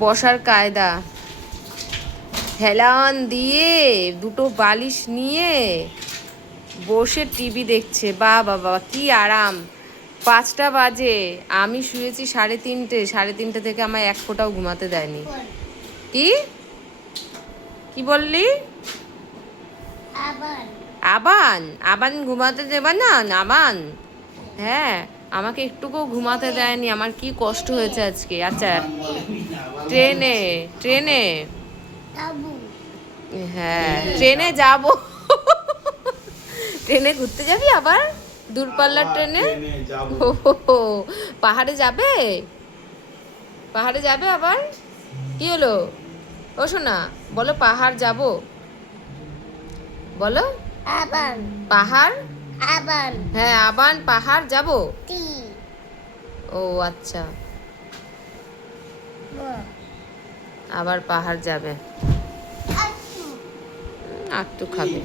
বসার কায়দা, হেলান দিয়ে দুটো বালিশ নিয়ে বসে টিভি দেখছে। বা বাবা কি আরাম। 5টা বাজে, আমি শুয়েছি 3:30, 3:30 থেকে আমায় এক ফোঁটাও ঘুমাতে দেয়নি। কি কি বললি? আবান আবান ঘুমাতে দেবা না? আবান, হ্যাঁ, আমাকে একটুকুও ঘুমাতে দেয়নি। আমার কি কষ্ট হয়েছে আজকে। আচ্ছা, ট্রেনে ট্রেনে হ্যাঁ ট্রেনে যাব। ট্রেনে ঘুরতে যাবি আবার? দূরপাল্লার ট্রেনে? ও, পাহাড়ে যাবে? পাহাড়ে যাবে আবার? কি হলো? ও শোনা, বলো পাহাড় যাব, বলো। পাহাড়, হ্যাঁ আবান পাহাড় যাব। ও আচ্ছা, আবার পাহাড় যাবে। একটু খাবে।